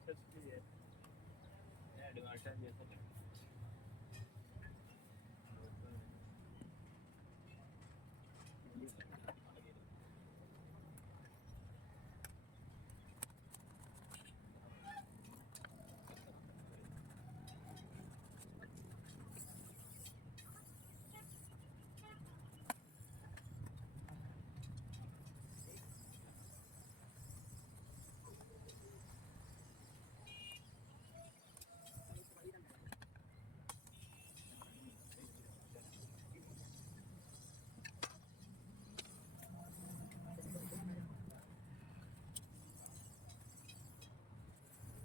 सस्ती है एडवांटेज जैसा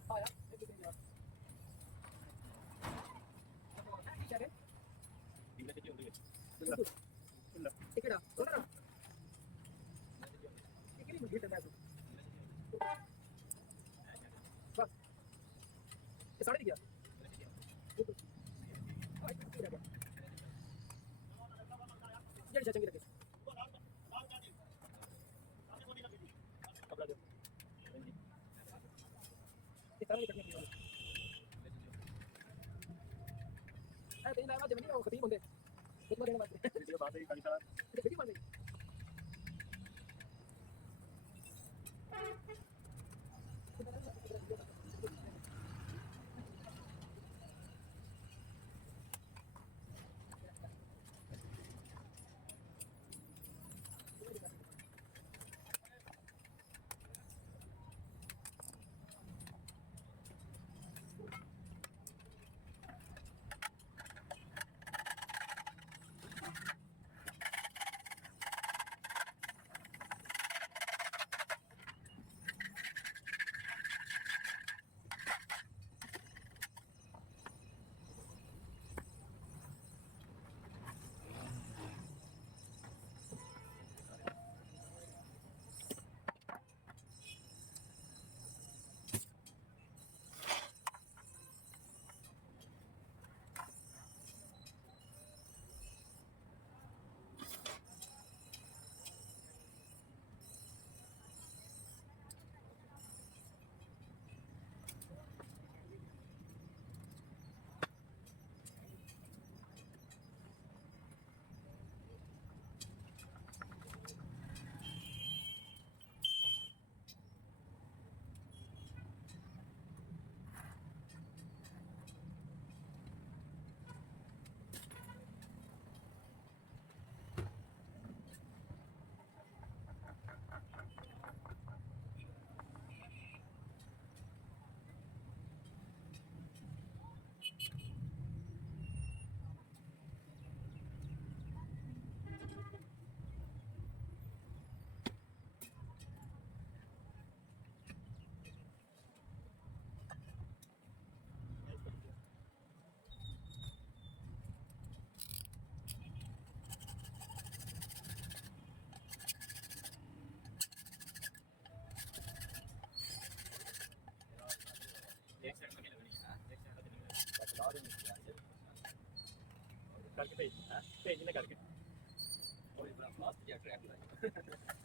ਆਇਆ ਇਹ ਕਿਤੇ ਜਾ ਚੱਲੇ इनमें कितनी होती है ਟਿਕੜਾ ਉਹਨਾਂ ਇਹ ਕਿਹੜੀ ਮੁੰਡੀ ਤੇ ਬੈਠੋ ਬਸ ਇਹ ਸਾੜੇ ਗਿਆ ਆਈ ਕਿੱਥੇ ਰਹਿ ਗਿਆ ਜਿਹੜੀ ਚੰਗੀ ਲੱਗੇ कपड़ा दो ਇਹ ਤਾਂ ਨਹੀਂ ਕਰਨੀ ਹੈ ਇਹ ਤੇ ਨਾ ਜਮਨੀ ਉਹ ਖਤੀਮ ਹੁੰਦੇ ਕਿੰਨਾ ਦੇਣਾ ਬਾਅਦ वीडियो बात है खाली सारा ਤੇ ਖਤੀਮ ਬੰਦੇ एक साइड में लगनी है एक साइड में लगनी है करके भेज भेजने करके और इतना फास्ट या ट्रैक